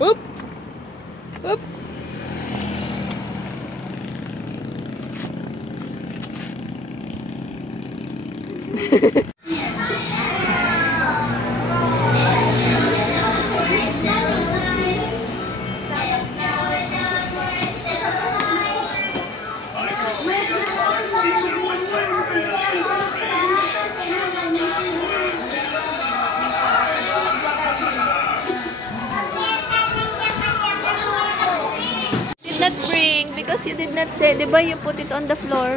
Oop! Oop! Not bring because you did not say, di ba, you put it on the floor.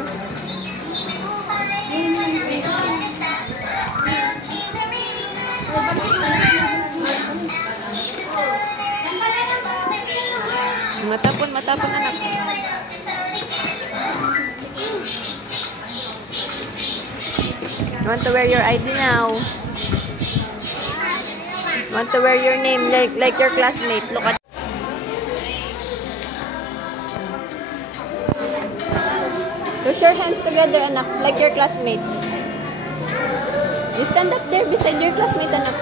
Matapon, matapon anak. You want to wear your ID now? You want to wear your name like your classmate? Look at. Put your hands together, anak, like your classmates. You stand up there beside your classmate, anak.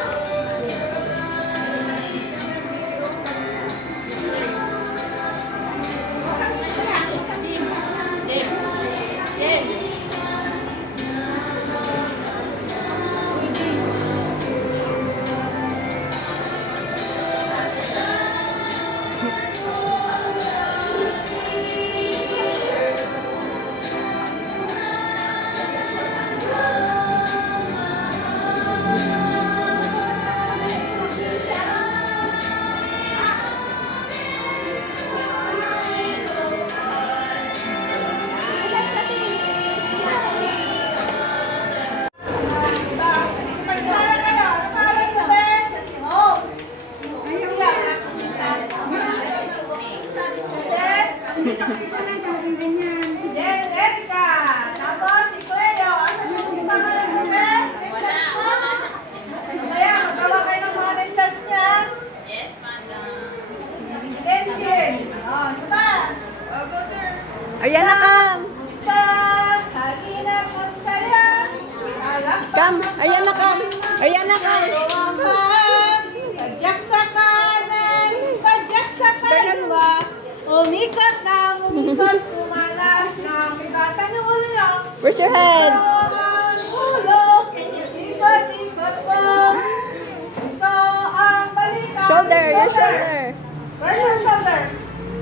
Ariana, come! Come! Ariana, come! Ariana, come! Pagyak sa kanan, pagyak sa kaliwa, umikot na umikot, kumalas na umibasa ng ulo nyo. Where's your head? Ulo, ikot-ikot mo. Ito ang balikan. Shoulder, your shoulder. Where's your shoulder?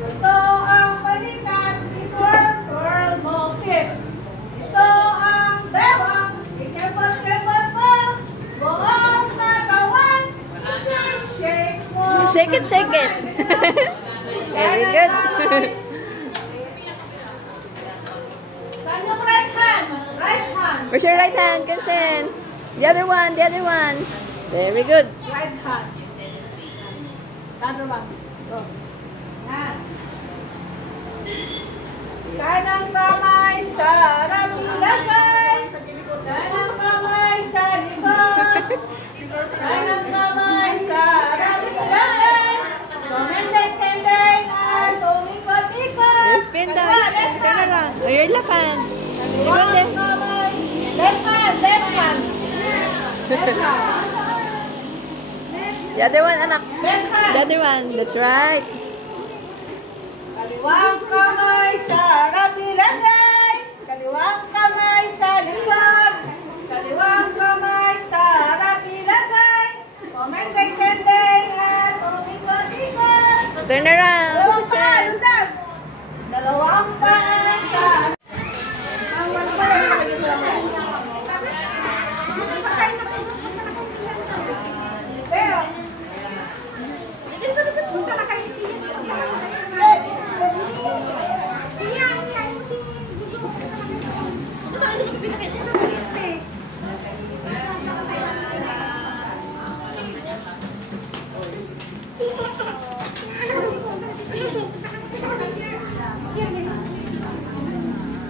Ito ang balikan, i-twirl mo, hips. Ito ang bewang, ikepot-kepot mo. Buong katawan, shake mo. Shake it, shake it. Very good. Saan yung right hand? Right hand. Where's your right hand, Kenshin? The other one, the other one. Very good. Right hand. Other one. Go. Yan. Kanang kamay sa harap ilagay. Kanang kamay sa likod. Kanang kamay sa harap ilagay. Pumendeng-tendeng at umikot-ikot. Spin down. Turn around. Or your left hand. Likod din. Left hand, left hand. Left hand. The other one, anak. Left hand. The other one. That's right. Kaliwang kamay sa harap ilagay. Kaliwang kamay sa likod. Kaliwang kamay sa harap ilagay. Pumendeng-tendeng at umikot-ikot. Turn around. Dalawang pa, lundag. Dalawang pa sa... Pero,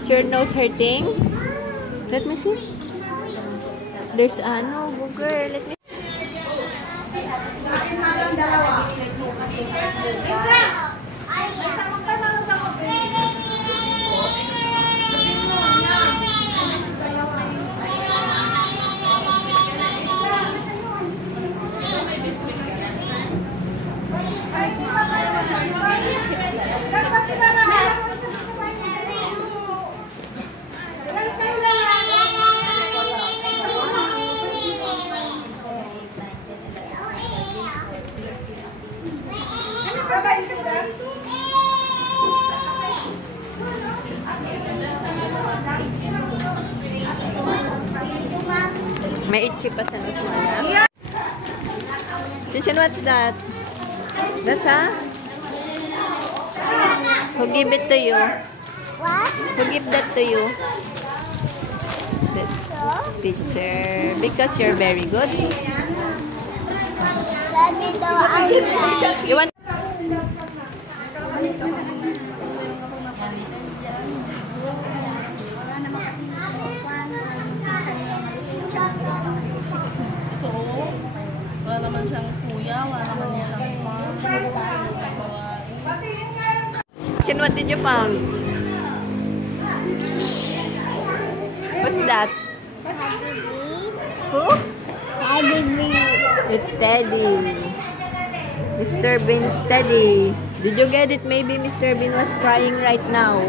Is your nose hurting? Let me see. There's ano, booger. Let me. isa! Ay, Chipas and Osmana. Chinchin, what's that? That's Who give it to you? What? Who give that to you? The teacher. Because you're very good. Daddy daw ang You want? Wala naman siyang kuya, wala naman niya lang Chin, what did you found? What's that? Who? Daddy me. It's Teddy. Mr. Bean's Teddy. Did you get it? Maybe Mr. Bean was crying right now.